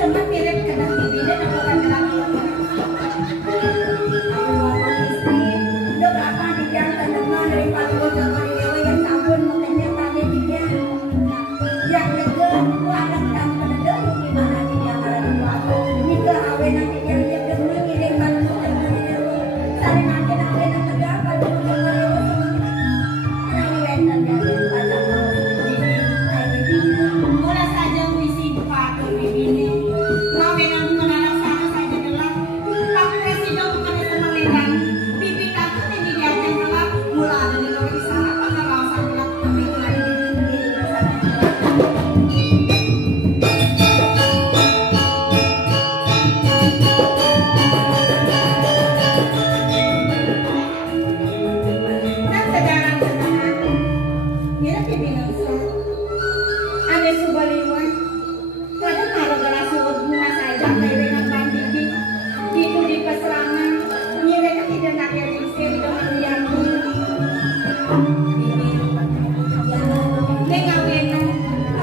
teman mirip kena bibirnya apa kena udah berapa di yang teman dari Palembang sama Dewa yang sabun makanya tadi dia yang deket wadah dan penedel gimana di yang ada di waktu ini ke awe nanti yang dia demi ngirim bantu sari nanti yang terdapat mula saja wisi buka ini ngawen ang menarang sana saja gelap Pak Presiden bukan senang lindang pipi takut ini dia yang gelap mula ada di luar di sana pada rasa gelap tapi lagi dan sekarang mira pipi nggak ada subaliwan pada kalau gelas bunga saja dengan banding itu di peserangan mereka tidak nak yang seri dengan yang dengan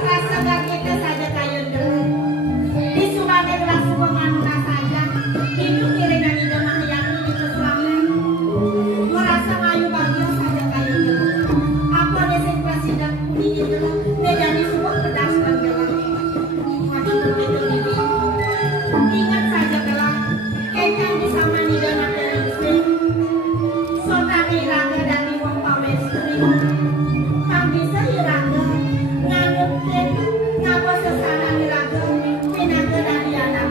rasa gak kita saja kayu dulu di sulane gelas bunga saja itu mereka tidak nak yang di peserangan merasa kayu bagian saja kayu dulu apa desain presiden ini dulu menjadi sebuah pedas dan gelap ingat saja gelap kaitan bersama di dalam istri saudara Iraga dan Iwang Pawestri kang bisa Iraga nganggep ngapa sesana Iraga pinaga dari anak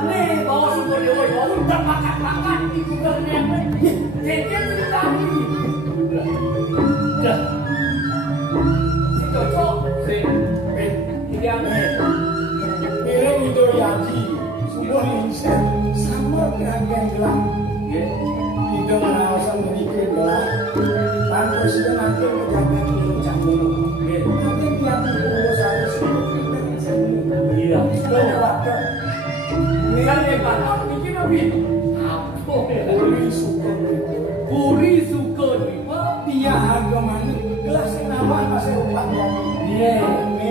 ane bawa sumber dewa bawa udah makan itu ternyata jadi cerita ini udah si cocok si ini ane Piring itu yaji sebuah insen sama kerangkeng gelang itu merasa memikir gelang tanpa sudah nanti menjaga diri canggung nanti dia urus harus iya itu waktu ini kan yang bakal bikin apa Puri suka dia harga mana gelas nama masih rupa iya ini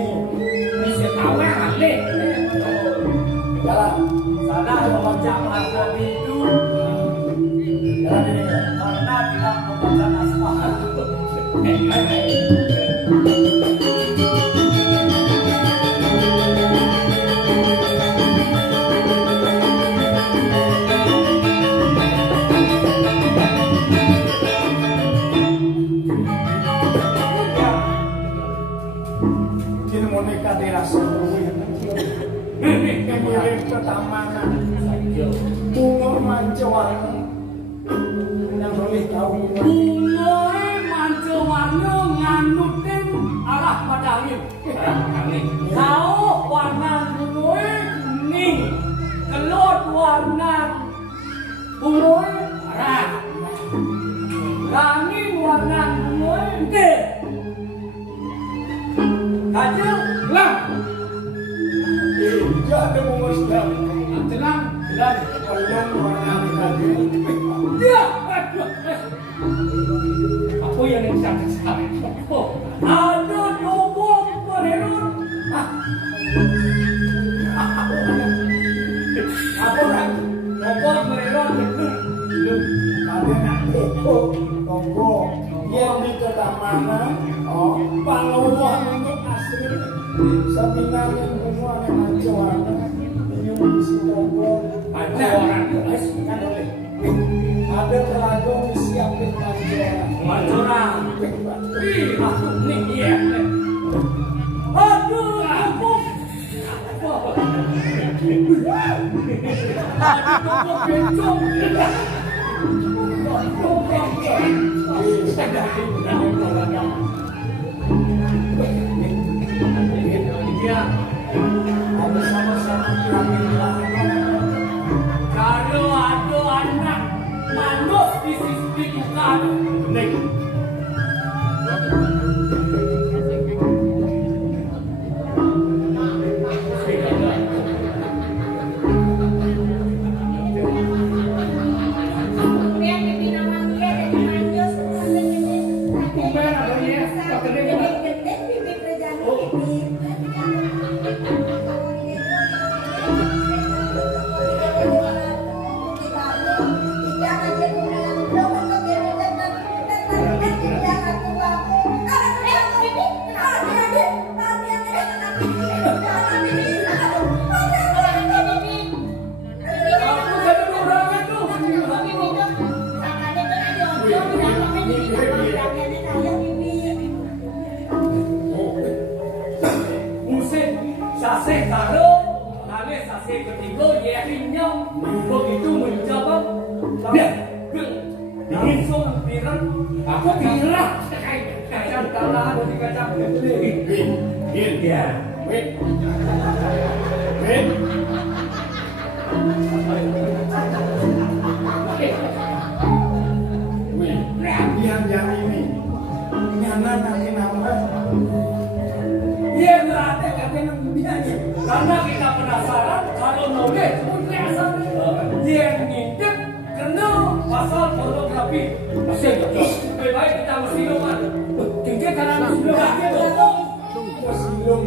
setawa aneh jalan sana membaca harga itu jalan ini karena tidak membaca naskah kini mau nikah di rasa kemudian pertamanan bunga mancawarna yang boleh tahu bunga mancawarna nganutin arah pada angin kau warna bunga kuning kelut warna bunga arah langit warna bunga hijau kacau lah jadi bunga sedang tenang tenang kalian warna tadi dia apa yang bisa ada dobok berherut apa kan dobok berherut ada nak toko yang di ketamanan pahlawan untuk asli sebenarnya bunga yang mancawarna ini mengisi toko ada orang guys kan oleh ada telaga disiapin mancawarna Mancoran ih aku nih ya aduh aku dobok bencong ada sama-sama kalau ada anak manus di sisi bukan nih Sase karo, ane sase ketiga yerinya begitu menjawab, langsung bilang, aku bilang kacang tanah dari kacang beli. Ya, yang ini nyana nanti nama dia berada katanya dunia karena kita penasaran kalau knowledge punya asal dia ngintip kena pasal pornografi masih lebih baik kita mesti lupa tinggi karena mesti lupa dia bohong sebelum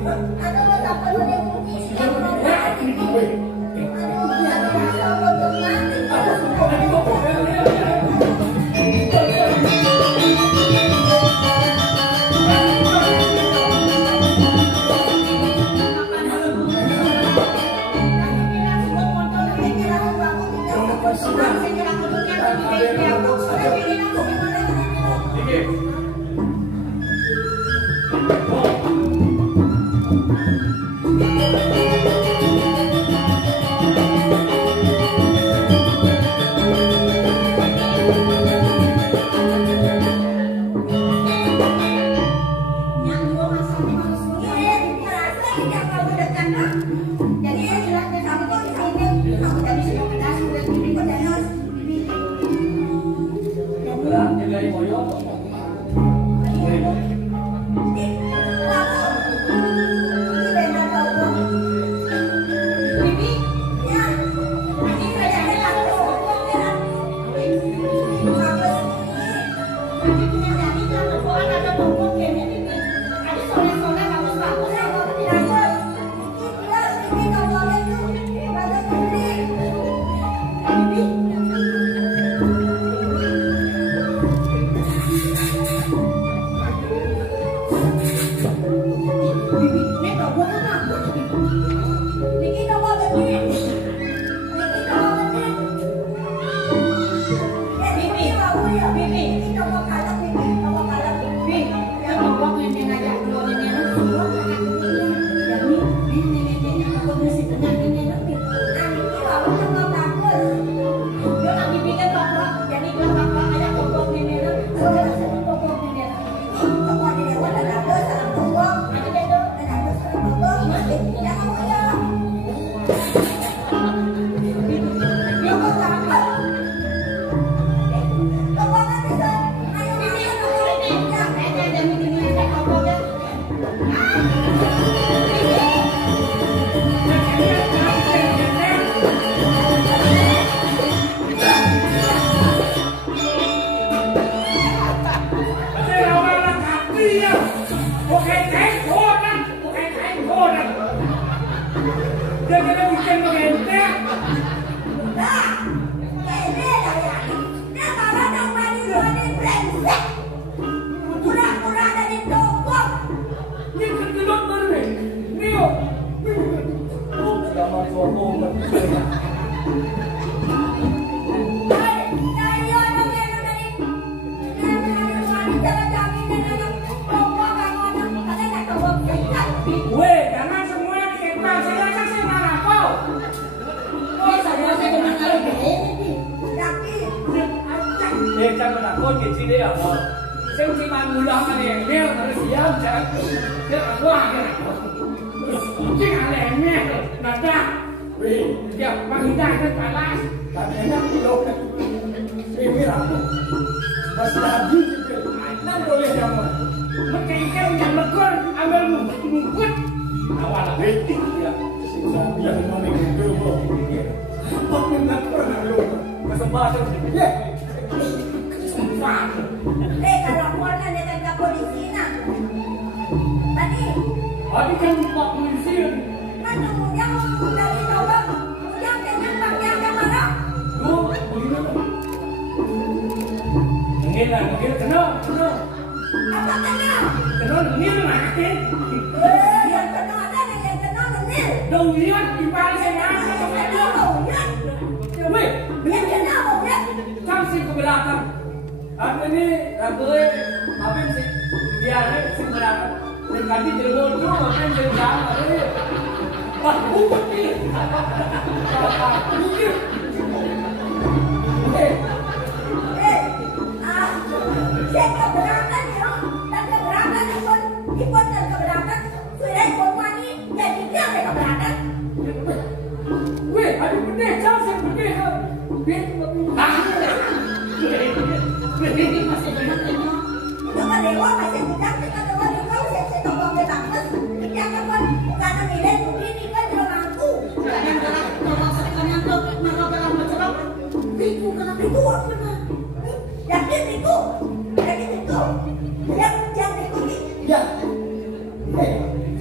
Thank you.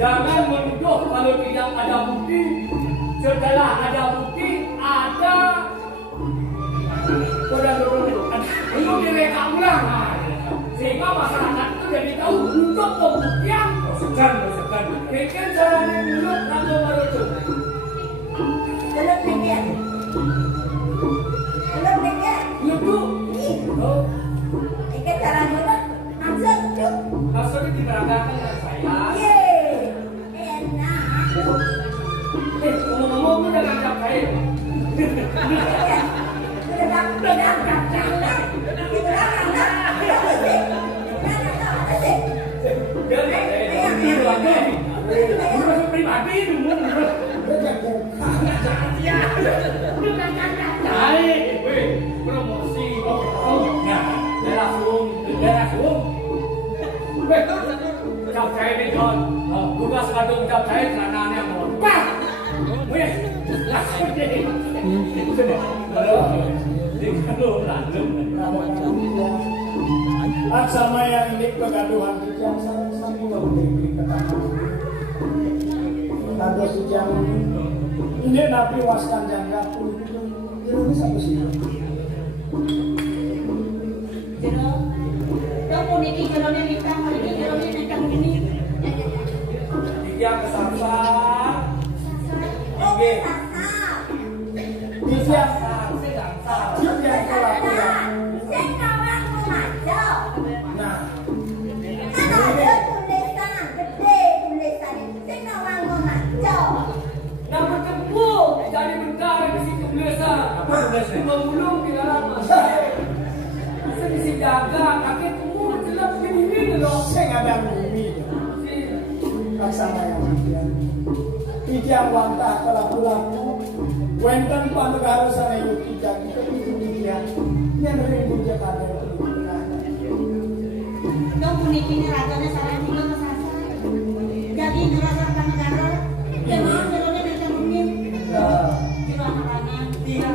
Jangan menuduh kalau tidak ada bukti. Setelah ada bukti, ada belum direka ulang. Sehingga masyarakat itu jadi tahu untuk pembuktian. Segan. Bikin caranya dulu nanti baru itu. Belum bikin. Itu. Bikin caranya langsung. Langsung diberangkatkan dengan saya. Ngomong-ngomong udah ngajak saya. Pribadi dulu. Promosi. Daerah Sung. Cap saya nih John. Tugas kadung cap saya celananya mau. Pak. Wih. Langsung jadi. Sama yang ini kegaduhan yang sama memberi keterangan. Tanda sejam ini nabi waskan jangka pun itu satu sih. Jero, kamu niki jerone nikah, niki jerone nikah ini. Yang kesasar. Oke. Bisa. Memulung di dalam masyarakat. Bisa disijaga, kakek umur jelas begini loh. Saya nggak ada bumi. Laksana yang bagian. Ijang wantah pelaku-laku Wenten panegara sana yuki jadi kepikiran yang ribu Jakarta itu Dong puniki ini ratanya salah juga kesasar. Jadi juragan panegara yang mau jelone bisa mungkin. Jura anak-anak. Iya.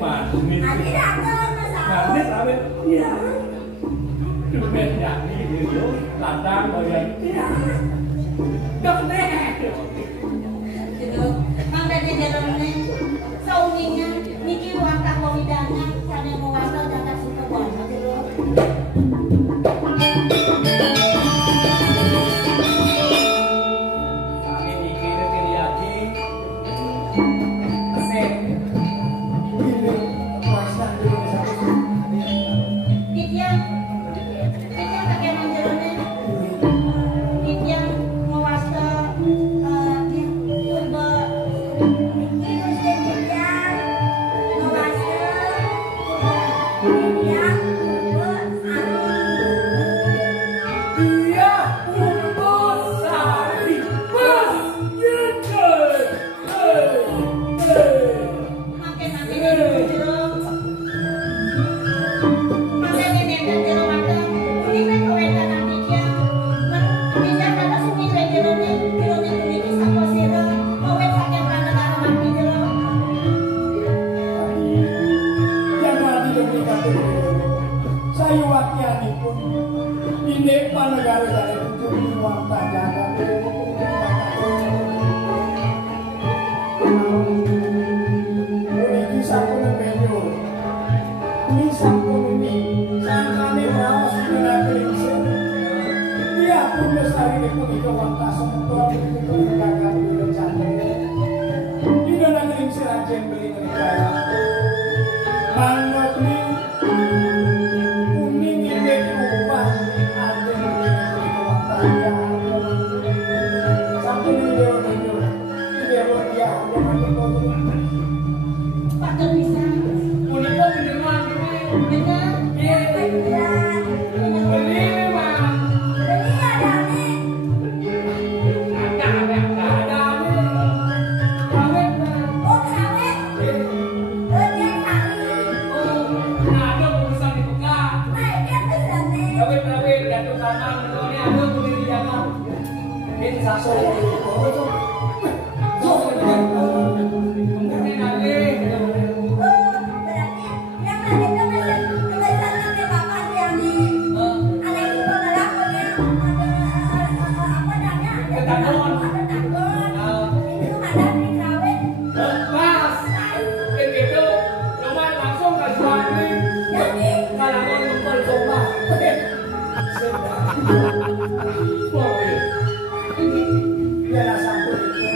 Manis. Adi datang masalah. Manis awet. Iya. Dumen jadi itu ladang bagian. Iya. Dok nek. Gitu. Mang dari jelone saunginya niki wangka komidana sana mau wasal jatak suka banget gitu. Kami mikir kiri lagi. Asik. ini masa dulu satu Ditya pakai manjerone. Ditya mau wasal dia coba Dia untuk sari bos yeay. makin ini jeruk. Makin ini jeruk mata. Ini kan kaweta nanti dia. Bisa kata sumi jeruknya kuning sama sirah. Kawet pakai panegara mati jeruk. yang mati demi saya wakianipun ini panegara dari ujung uang panjang ini sampun menyo ini sampun ini sangkane mau sudah kelingsen dia pun besar ini pun itu waktu sementara itu menegakkan rencana ini dalam kelingsen aja yang beli negara manut ni kuning ini ubah ada yang beli waktu sampun ini dia menyo ini dia dia Patut bisa. Punika beneran ini. Benar. Beli mah. Ada nih. Kawet mah. Nah, ada urusan di Peka. Kawet jatuh tanah ini ada boleh dijaga. Ini satu. Mungkin nanti Mas, begitu rumah langsung ke Juwani. Kalau mau numpul coba. dia sampun itu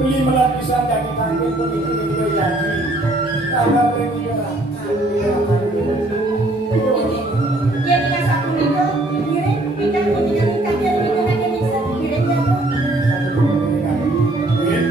beli melapisan dari kambing pun itu dia jadi karena berikutnya Dia tidak sapu itu, kirim pindah kuningan ikan dia lebih kena ke bisa kirim jatuh. Kirim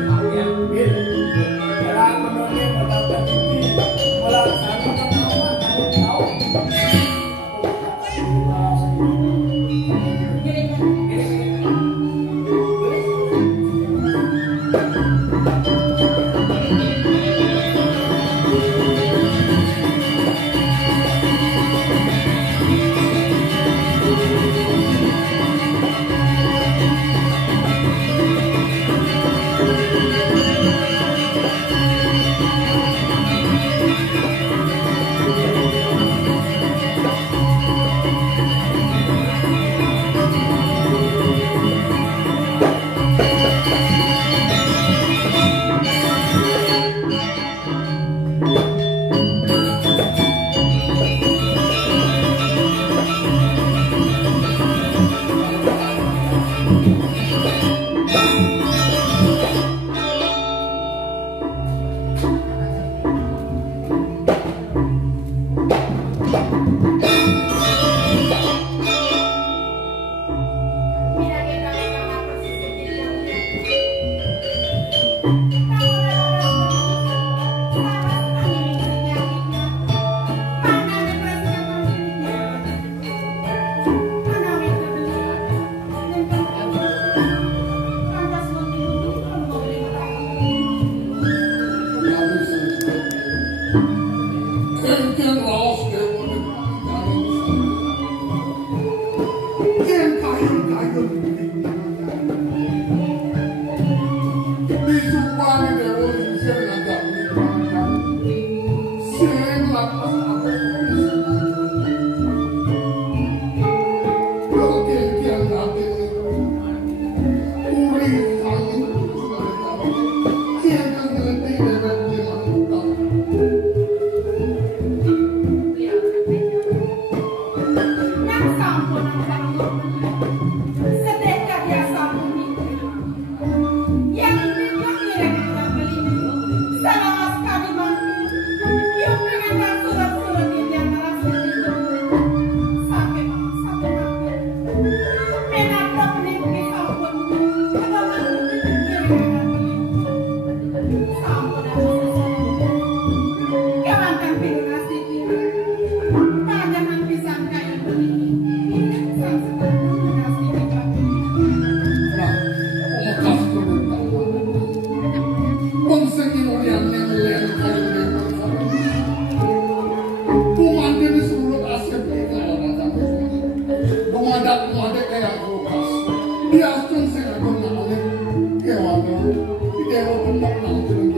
Sampunan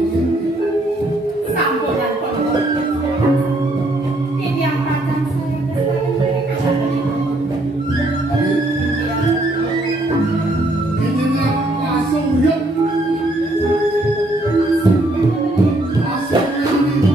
pondok. Ini yang pacar saya kesukaan mereka dari Ini langsung yuk. Langsung ini.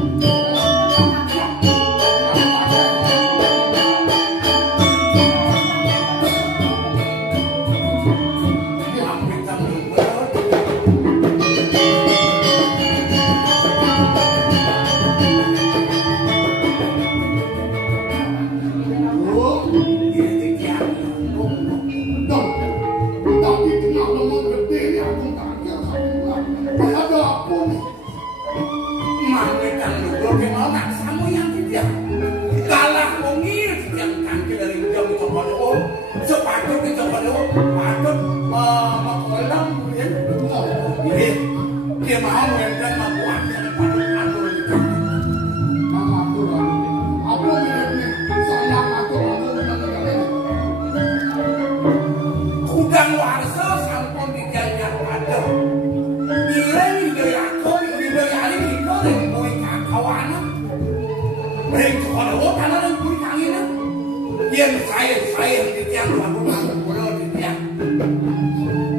Saya di tiang labuhan bodoh di tiang.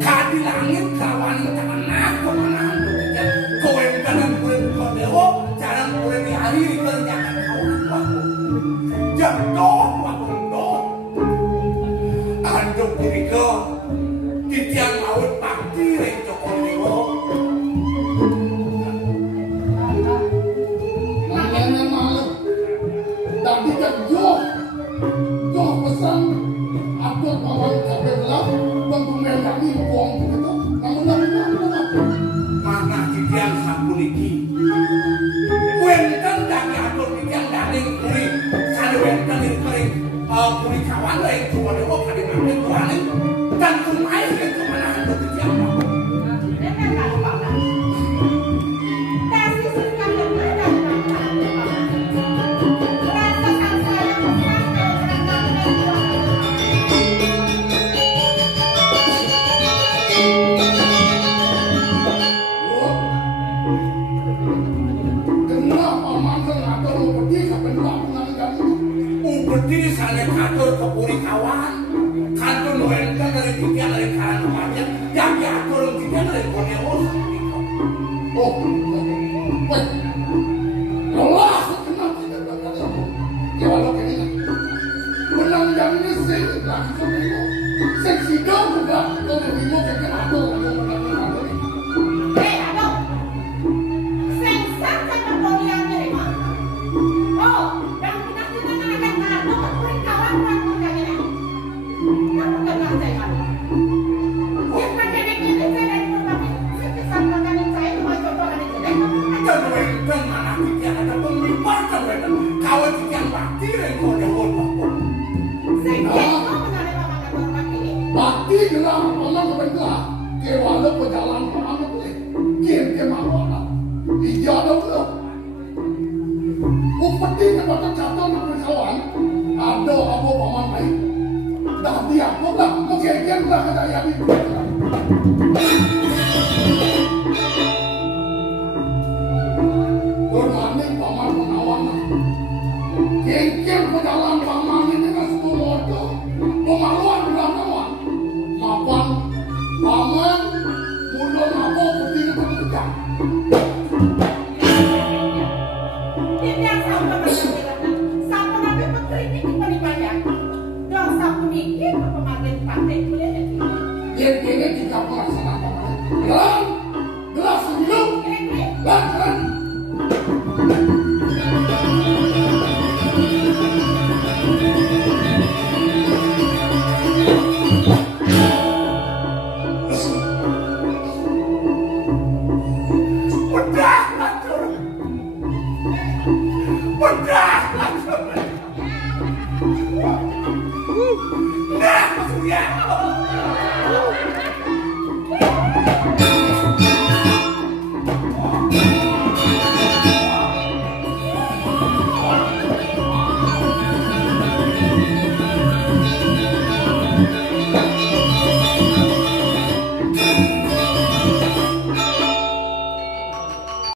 Kadi langit kawan tanah kemana kau yang kanan kulit kau dewo cara kulit hari kerjakan kawan aku. Jatuh aku doh. Anduk diri kau di tiang laut bakti rento kau dewo. Makanya malam tapi kan jauh pesan atur kawan kabel gelap pembunuhan kami buang begitu namun mana tiang sapuniki wenten dami atur tiang daring kuri sadu wenten kering kuri kawan lain cuma dewa kadi ngambil kuanin dan kumai ke kemana atur tiang kawan berdiri sana katur ke puri kawan katur nuenkan dari tiga dari kanan wajah yang diatur tiga dari konewo oh wait Allah kenal tidak berkata ya walau kini menang yang ini sih lagi kau seksi dong juga kau berimo ke atur atau menang atur aduh sengsak sama kau yang nerima oh dan kita akan ngadu ke kulit kawan aku kayaknya kamu kenal saya kan ya pakai ini saya dari pertama saya kesan makanan saya cuma coba ada jelek dan nuenkan mana tiga ada pemilipan wenten kawan tiga bakti dari konewo bakti gelang orang kebetulan ke walau pejalan orang boleh dia malu dia ada upeti kepada jatuh nak kawan ada apa paman baik dah dia bukan mungkin dah kata ya di Bermanin paman menawan kengkeng pejalan paman ini kan satu motor pemaluan dalam kawan mapan paman mulut apa putih itu kerja Dia kita melaksanakan gelas minum dan Nah,